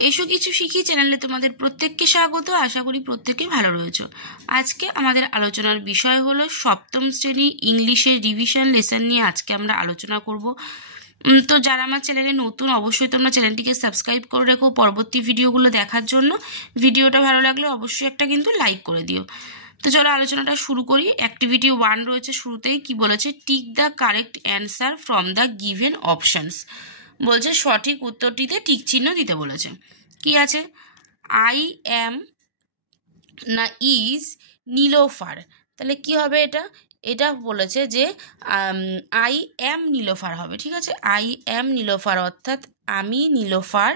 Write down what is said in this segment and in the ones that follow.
এসো কিছু শিখি চ্যানেলে তোমাদের প্রত্যেককে স্বাগত। আশা করি প্রত্যেকে ভালো রয়েছে। আজকে আমাদের আলোচনার বিষয় হলো সপ্তম শ্রেণী ইংলিশের রিভিশন লেসন নিয়ে আজকে আমরা আলোচনা করব। তো যারা আমার চ্যানেলে নতুন, অবশ্যই তোমরা চ্যানেলটিকে সাবস্ক্রাইব করে রেখো পরবর্তী ভিডিওগুলো দেখার জন্য। ভিডিওটা ভালো লাগলে অবশ্যই একটা কিন্তু লাইক করে দিও। তো চলো আলোচনাটা শুরু করি। অ্যাক্টিভিটি 1 রয়েছে, শুরুতেই কি বলেছে, tick the correct answer from the given options. বলছে সঠিক উত্তরটিতে টিক চিহ্ন দিতে বলেছে। কি আছে? আই অ্যাম না ইজ নীলোফার। তাহলে কি হবে এটা? এটা বলেছে যে আই অ্যাম নীলোফার হবে। ঠিক আছে, আই অ্যাম নীলোফার অর্থাৎ আমি নীলোফার।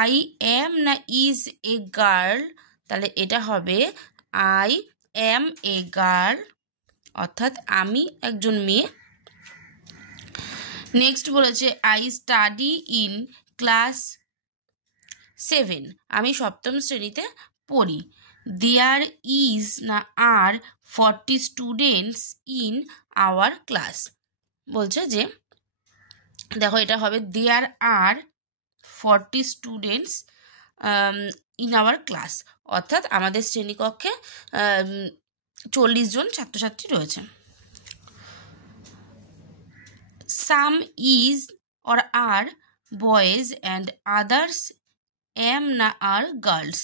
আই অ্যাম না ইজ এ গার্ল, তাহলে এটা হবে আই অ্যাম এ গার্ল অর্থাৎ আমি একজন মেয়ে। নেক্সট বলেছে আই স্টাডি ইন ক্লাস 7, আমি সপ্তম শ্রেণীতে পড়ি। দেয়ার ইজ না আর 40 স্টুডেন্টস ইন আওয়ার ক্লাস। বলছে যে দেখো এটা হবে দেয়ার আর 40 স্টুডেন্টস ইন আওয়ার ক্লাস অর্থাৎ আমাদের শ্রেণীকক্ষে 40 জন ছাত্রছাত্রী রয়েছে। সাম is or are boys and others am না আর গার্লস।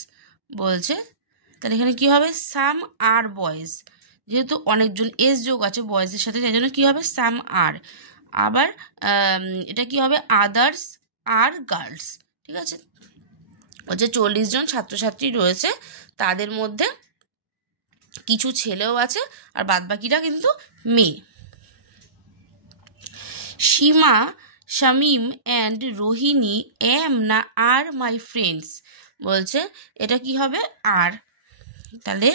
বলছে তাহলে এখানে কি হবে? সাম আর বয়েজ, যেহেতু অনেকজন এস যোগ আছে বয়েজের সাথে, তাই জন্য কি হবে? সাম আর। আবার এটা কি হবে? আদার্স আর গার্লস। ঠিক আছে, বলছে 40 জন ছাত্রছাত্রী রয়েছে, তাদের মধ্যে কিছু ছেলেও আছে আর বাদবাকিরা কিন্তু মেয়ে। সীমা, শামীম অ্যান্ড রোহিণী এম না আর মাই ফ্রেন্ডস। বলছে এটা কি হবে? আর। তাহলে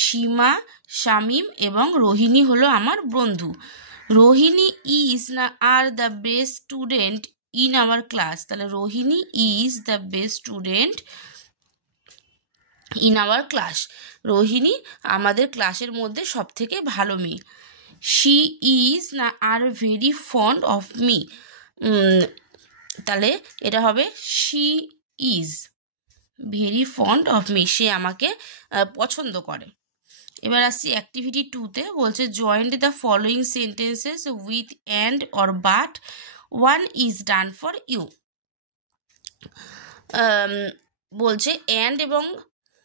সীমা, শামীম এবং রোহিণী হলো আমার বন্ধু। রোহিণী ইজ না are the best student in our class. তাহলে Rohini is the best student in our class. Rohini আমাদের ক্লাসের মধ্যে সব থেকে ভালো মেয়ে। শি ইজ না are very fond of me. তাহলে এটা হবে she is very fond of me, সে আমাকে পছন্দ করে। এবার আসছি অ্যাক্টিভিটি 2-তে। বলছে joint the following sentences with and or but, one is done for you. বলছে অ্যান্ড এবং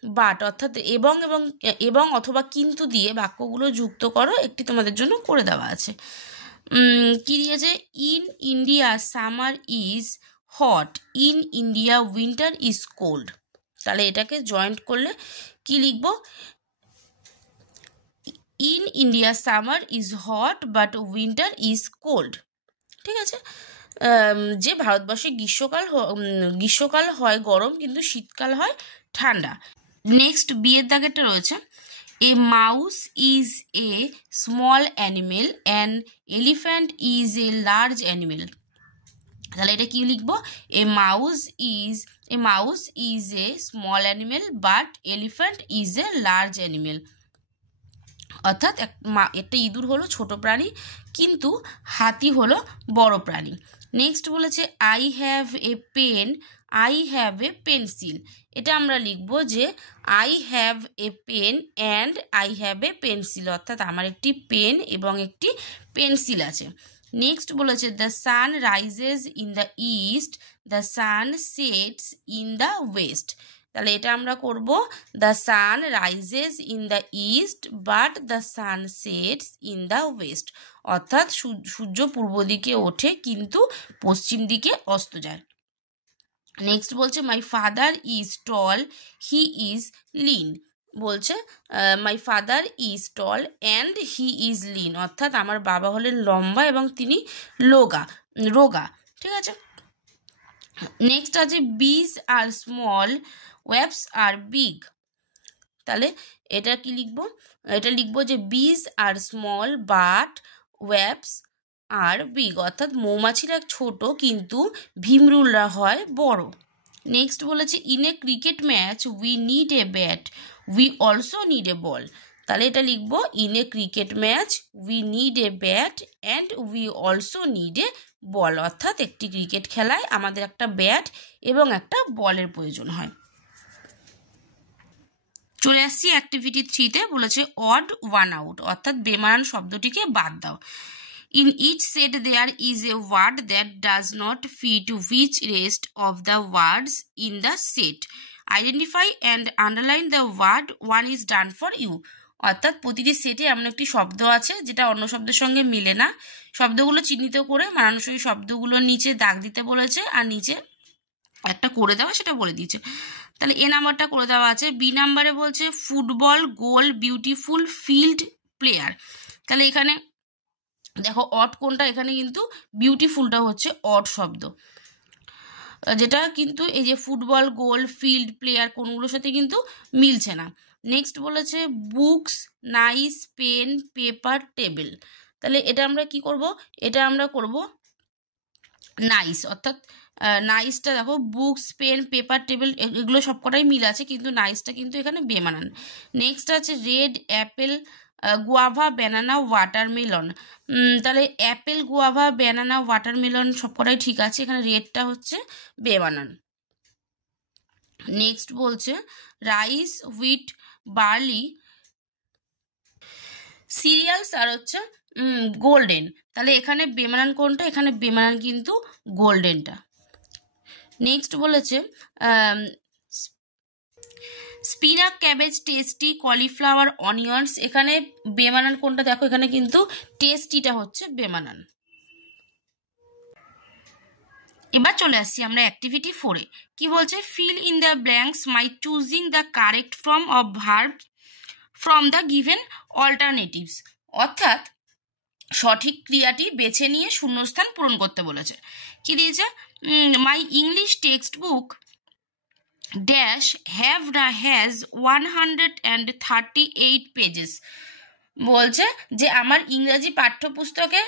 বাট অর্থাৎ এবং এবং এবং অথবা কিন্তু দিয়ে বাক্যগুলো যুক্ত করো, একটি তোমাদের জন্য করে দেওয়া আছে। কি দিয়েছে? In India summer is hot, in India winter is cold. তাহলে এটাকে জয়েন্ট করলে কি লিখবো? In India summer is hot but winter is cold. ঠিক আছে, যে ভারতবর্ষে গ্রীষ্মকাল হয় গরম কিন্তু শীতকাল হয় ঠান্ডা। নেক্সট বিয়ের দাগেরটা রয়েছে a mouse is a small animal, an elephant is a large animal. তাহলে এটা কি লিখবো? A mouse is a small animal but elephant is a large animal. অর্থাৎ একটা ইঁদুর হলো ছোট প্রাণী কিন্তু হাতি হলো বড় প্রাণী। নেক্সট বলেছে I have a pen, I have a pencil. এটা আমরা লিখবো যে I have a pen and I have a pencil অর্থাৎ আমার একটি পেন এবং একটি পেন্সিল আছে। নেক্সট বলেছে the sun rises in the east, the sun sets in the West. তাহলে এটা আমরা করব the sun rises in the east but the sun sets in the West অর্থাৎ সূর্য পূর্ব দিকে ওঠে কিন্তু পশ্চিম দিকে অস্ত যায়। নেক্সট বলছে my father is tall, he is lean. বলছে my father is tall and he is lean অর্থাৎ আমার বাবা হলেন লম্বা এবং তিনি রোগা। ঠিক আছে, নেক্সট আছে বিজ আর স্মল, ওয়েবস আর বিগ। তাহলে এটা কি লিখবো? এটা লিখবো যে bees are small but wasps are big অর্থাৎ মৌমাছিরা ছোট কিন্তু ভীমরুলরা হয় বড়। নেক্সট বলেছে in a cricket match we need a bat, we also need a ball. তাহলে এটা লিখবো in a cricket match we need a bat and we also need a ball, অর্থাৎ একটি ক্রিকেট খেলায় আমাদের একটা ব্যাট এবং একটা বলের প্রয়োজন হয়। চলে আসছি অ্যাক্টিভিটি 3-তে, বলেছে অড ওয়ান আউট, অর্থাৎ বেমানান শব্দটিকে বাদ দাও। In each set there is a word that does not fit which rest of the words in the set. Identify and underline the word one is done for you. অর্থাৎ প্রতিটি সেটে এমন একটি শব্দ আছে যেটা অন্য শব্দের সঙ্গে মিলে না, শব্দগুলো চিহ্নিত করে মানানসই শব্দগুলোর নিচে দাগ দিতে বলেছে, আর নিচে একটা করে দেওয়া সেটা বলে দিয়েছে। তাহলে এ নাম্বারটা করে দেওয়া আছে। বি নাম্বারে বলছে ফুটবল, গোল, বিউটিফুল, ফিল্ড, প্লেয়ার। তাহলে এখানে দেখো অড কোনটা, এখানে কিন্তু বিউটিফুলটা হচ্ছে অড শব্দ, যেটা কিন্তু এই যে ফুটবল, গোল, ফিল্ড, প্লেয়ার কোনগুলোর সাথে কিন্তু মিলছে না। নেক্সট বলেছে books, nice, pen, paper, table. তাহলে এটা আমরা কি করব, এটা আমরা করব নাইস, অর্থাৎ নাইসটা দেখো বুকস, পেন, পেপার, টেবিল এগুলো সবকটাই মিল আছে, কিন্তু নাইসটা কিন্তু এখানে বেমানান। নেক্সট আছে red, Apple, guava, banana, watermelon. তাহলে অ্যাপেল, গুয়াভা, ব্যানানা, ওয়াটারমেলন সবকটাই ঠিক আছে, এখানে রেডটা হচ্ছে বেমানান। নেক্সট বলছে রাইস, হুইট, বার্লি, সিরিয়ালস আর হচ্ছে গোল্ডেন। তাহলে এখানে বেমানান কোনটা, এখানে বেমানান কিন্তু গোল্ডেনটা। নেক্সট বলেছে spinach, cabbage, tasty, cauliflower, onions. এখানে বেমানান কোনটা দেখো, এখানে কিন্তু টেস্টিটা হচ্ছে বেমানান। এবার চলে আসছি আমরা অ্যাক্টিভিটি 4-এ। কি বলছে fill in the blanks my choosing the correct form of verb from the given alternatives, অর্থাৎ সঠিক ক্রিয়াটি বেছে নিয়ে শূন্যস্থান পূরণ করতে বলেছে। কি দিয়েছে, my English text book dash have না হ্যাজ 138 পেজেস। বলছে যে আমার ইংরাজি পাঠ্যপুস্তকে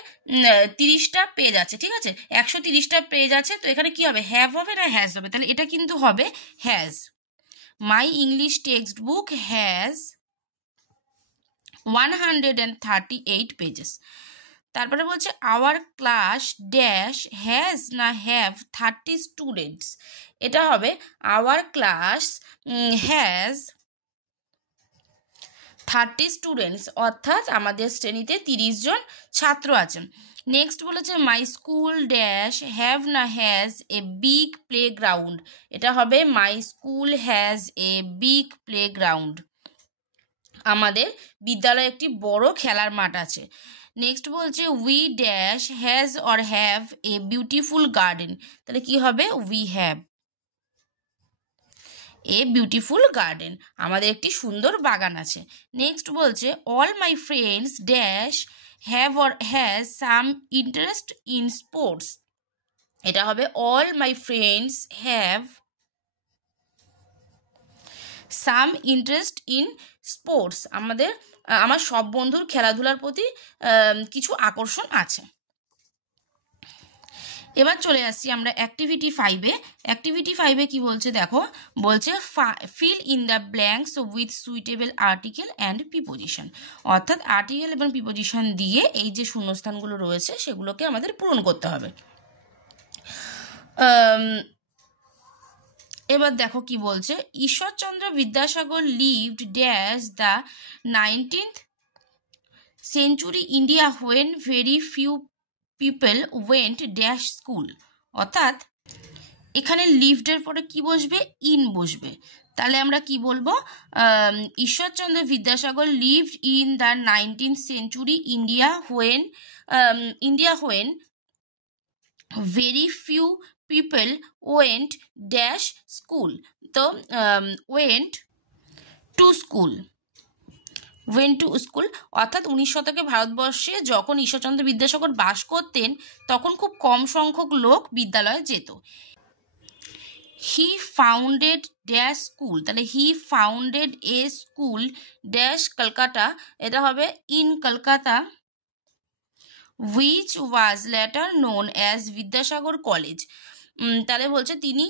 30টা পেজ আছে, ঠিক আছে, 130টা পেজ আছে, তো এখানে কি হবে, হ্যাভ হবে না হ্যাজ হবে, তাহলে এটা কিন্তু হবে has. My English text book has 138 pages. তারপরে বলছে আওয়ার ক্লাস ড্যাশ হ্যাজ না হ্যাভ 30 স্টুডেন্টস। এটা হবে আওয়ার ক্লাস হ্যাজ 30 স্টুডেন্টস, অর্থাৎ আমাদের শ্রেণীতে 30 জন ছাত্র আছেন। নেক্সট বলেছে মাই স্কুল ড্যাশ হ্যাভ না has a big play ground. এটা হবে my school has a big play ground. আমাদের বিদ্যালয়ে একটি বড় খেলার মাঠ আছে। নেক্সট বলছে we dash has or have a beautiful garden. তাহলে কি হবে, we have a beautiful garden, আমাদের একটি সুন্দর বাগান আছে। নেক্সট বলছে all my friends dash have or has some interest in sports. এটা হবে all my friends have some interest in sports, আমার সব বন্ধুর খেলাধুলার প্রতি কিছু আকর্ষণ আছে। এবার চলে আসছি আমরা অ্যাক্টিভিটি 5-এ। অ্যাক্টিভিটি 5-এ কি বলছে দেখো, বলছে fill in the blanks with suitable article and preposition, অর্থাৎ আর্টিকেল এবং প্রিপোজিশন দিয়ে এই যে শূন্যস্থানগুলো রয়েছে সেগুলোকে আমাদের পূরণ করতে হবে। এবার দেখো কি বলছে, Ishwarchandra Vidyasagar lived dash the 19th century India when very few people went dash school, অর্থাৎ এখানে লিভডের পরে কি বসবে, ইন বসবে। তাহলে আমরা কি বলবো, Ishwarchandra Vidyasagar lived in the 19th century India when very few people went dash school, তো went to school, অর্থাৎ 19 শতকে ভারতবর্ষে যখন ঈশ্বরচন্দ্র বিদ্যাসাগর বাস করতেন তখন খুব কম সংখ্যক লোক বিদ্যালয়ে যেত। হি ফাউন্ডেড ড্যাশ স্কুল, তাহলে he founded A school dash Kolkata, এটা হবে in Kolkata which was later known as Vidyasagar college. তাহলে বলছে তিনি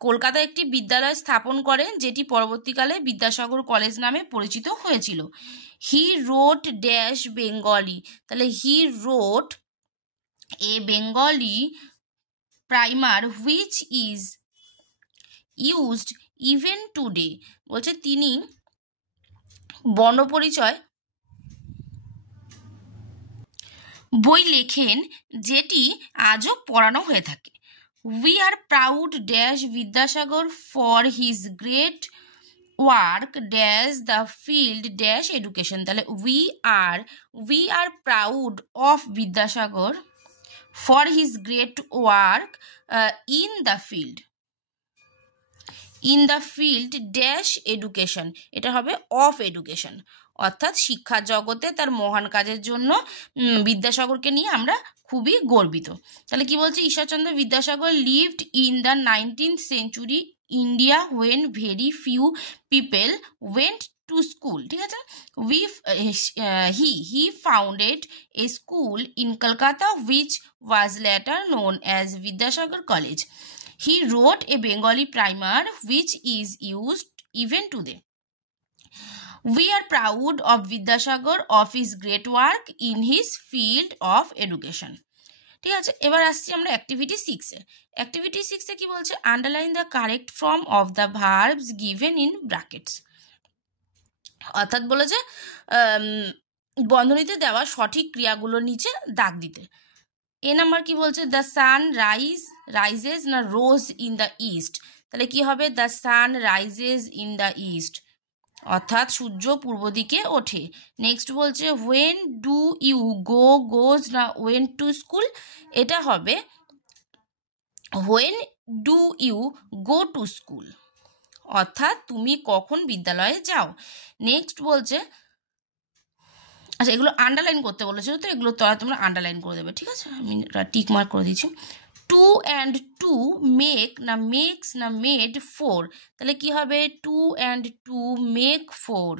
কলকাতায় একটি বিদ্যালয় স্থাপন করেন যেটি পরবর্তীকালে বিদ্যাসাগর কলেজ নামে পরিচিত হয়েছিল। হি রোট ড্যাশ বেঙ্গলি, তাহলে he wrote a Bengali primer which is used even today, বলছে তিনি বর্ণপরিচয় বই লেখেন যেটি আজও পড়ানো হয়ে থাকে। We are proud dash Vidyasagar for his great work dash the field dash education, তাহলে we are proud of Vidyasagar for his great work in the field dash education, এটা হবে অফ এডুকেশন, অর্থাৎ শিক্ষা জগতে তার মহান কাজের জন্য বিদ্যাসাগরকে নিয়ে আমরা খুবই গর্বিত। তাহলে কি বলছে, Ishwarchandra Vidyasagar lived in the 19th century India when very few people went to school, ঠিক আছে। He founded A school in Kolkata which was letter known as Vidyasagar college. He wrote a Bengali primer which is used even today. We are proud of Vidyasagar of his great work in his field of education. ঠিক আছে, এবার আসছি আমরা activity 6-এ। Activity 6-এ কি বলছে, underline the correct form of the verbs given in brackets, অর্থাৎ বলেছে বন্ধনীতে দেওয়া সঠিক ক্রিয়াগুলোর নিচে দাগ দিতে। এ নাম্বার কি বলছে, দ্য সান রাইজেস না রোজ ইন দ্য ইস্ট, তাহলে কি হবে, the sun rises in the east, অর্থাৎ সূর্য পূর্ব দিকে ওঠে। নেক্সট বলছে হোয়েন ডু ইউ গোজ না ওয়েন টু স্কুল, এটা হবে when do you go to school, অর্থাৎ তুমি কখন বিদ্যালয়ে যাও। নেক্সট বলছে, আচ্ছা এগুলো আন্ডারলাইন করতে বলেছিল তো এগুলো তোমরা আন্ডারলাইন করে দেবে, ঠিক আছে, আমি টিক মার্ক করে দিচ্ছি। টু অ্যান্ড টু মেক্স না মেড ফোর, তাহলে কি হবে, two and two make four,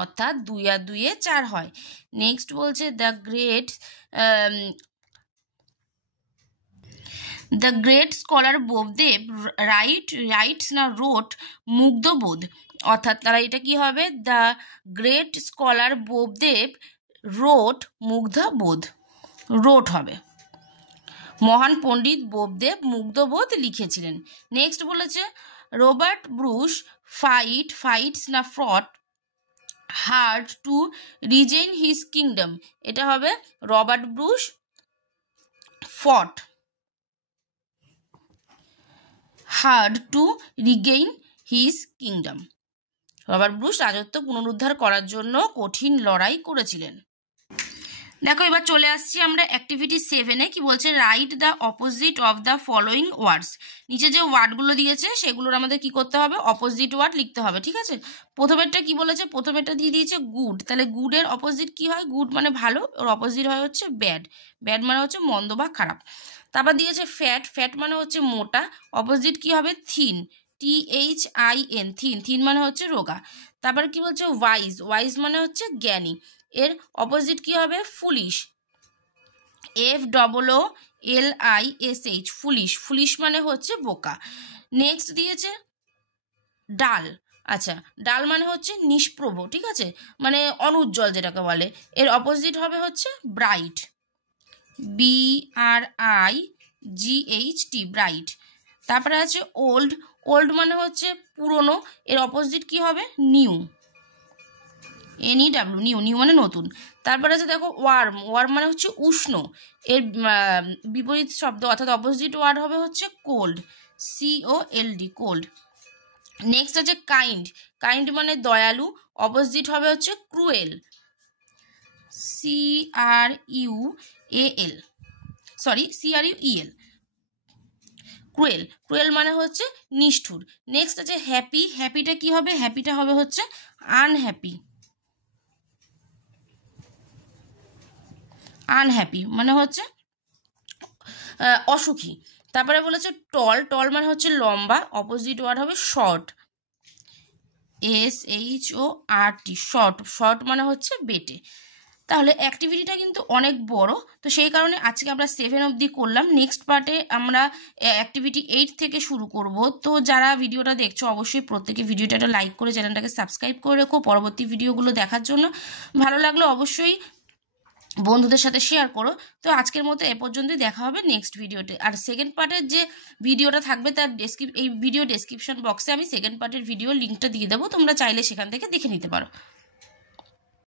অর্থাৎ 2 আর 2 এ 4 হয়। নেক্সট বলছে the great scholar Bodhdev writes না রোট মুগ্ধবোধ, অর্থাৎ তারা এটা কি হবে, the great scholar Bodhdev wrote Mugdhabodh, wrote হবে, মহান পণ্ডিত বোধদেব মুগ্ধবোধ লিখেছিলেন। নেক্সট বলেছে রবার্ট ব্রুশ ফাইটস না ফট হার্ড টু রিজেইন হিজ কিংডম, এটা হবে রবার্ট ব্রুশ ফট hard to Regain his kingdom, Robert Bruce রাজত্ব পুনরুদ্ধার করার জন্য কঠিন লড়াই করেছিলেন। দেখো এবার চলে আসছি আমরা অ্যাক্টিভিটি 7-এ, কি বলছে, write the opposite of the following words, নিচে যে ওয়ার্ডগুলো দিয়েছে সেগুলোর আমাদের কি করতে হবে, অপোজিট ওয়ার্ড লিখতে হবে, ঠিক আছে। প্রথমেরটা কি বলেছে, প্রথমেরটা দিয়ে দিয়েছে গুড, তাহলে গুডের অপোজিট কি হয়, গুড মানে ভালো, ওর অপোজিট হয় হচ্ছে ব্যাড মানে হচ্ছে মন্দ বা খারাপ। তারপর দিয়েছে ফ্যাট মানে হচ্ছে মোটা, অপোজিট কি হবে, থিন, THIN, থিন মানে হচ্ছে রোগা। তারপর কি বলছে ওয়াইজ মানে হচ্ছে জ্ঞানী, এর অপোজিট কি হবে, ফুলিশ, FOOLISH, ফুলিশ মানে হচ্ছে বোকা। নেক্সট দিয়েছে ডাল, আচ্ছা ডাল মানে হচ্ছে নিষ্প্রভ, ঠিক আছে, মানে অনুজ্জ্বল যেটাকে বলে, এর অপোজিট হবে হচ্ছে ব্রাইট, BRIGHT, ব্রাইট। তারপরে আছে ওল্ড মানে হচ্ছে পুরনো, এর অপোজিট কি হবে, নিউ, নিউ মানে নতুন। তারপরে আছে দেখো ওয়ার্ম মানে হচ্ছে উষ্ণ, এর বিপরীত শব্দ অর্থাৎ অপোজিট ওয়ার্ড হবে হচ্ছে কোল্ড, COLD, কোল্ড। নেক্সট আছে কাইন্ড মানে দয়ালু, অপোজিট হবে হচ্ছে ক্রুয়েল, CRUEL, ক্রুয়েল মানে হচ্ছে নিষ্ঠুর। নেক্সট আছে হ্যাপিটা কি হবে, হ্যাপিটা হবে হচ্ছে আনহ্যাপি মানে হচ্ছে অসুখী। তারপরে বলেছে টল মানে হচ্ছে লম্বা, অপোজিট ওয়ার্ড হবে শর্ট, SHORT, শর্ট মানে হচ্ছে বেটে। তাহলে অ্যাক্টিভিটিটা কিন্তু অনেক বড়, তো সেই কারণে আজকে আমরা 7 অবধি করলাম। নেক্সট পার্টে আমরা অ্যাক্টিভিটি 8 থেকে শুরু করব। তো যারা ভিডিওটা দেখছো অবশ্যই প্রত্যেকে ভিডিওটা একটা লাইক করে চ্যানেলটাকে সাবস্ক্রাইব করে রেখো পরবর্তী ভিডিওগুলো দেখার জন্য। ভালো লাগলে অবশ্যই বন্ধুদের সাথে শেয়ার করো। তো আজকের মতো এ পর্যন্তই, দেখা হবে নেক্সট ভিডিওতে। আর সেকেন্ড পার্টের যে ভিডিওটা থাকবে তার এই ভিডিও ডেসক্রিপশন বক্সে আমি সেকেন্ড পার্টের ভিডিও লিঙ্কটা দিয়ে দেবো, তোমরা চাইলে সেখান থেকে দেখে নিতে পারো।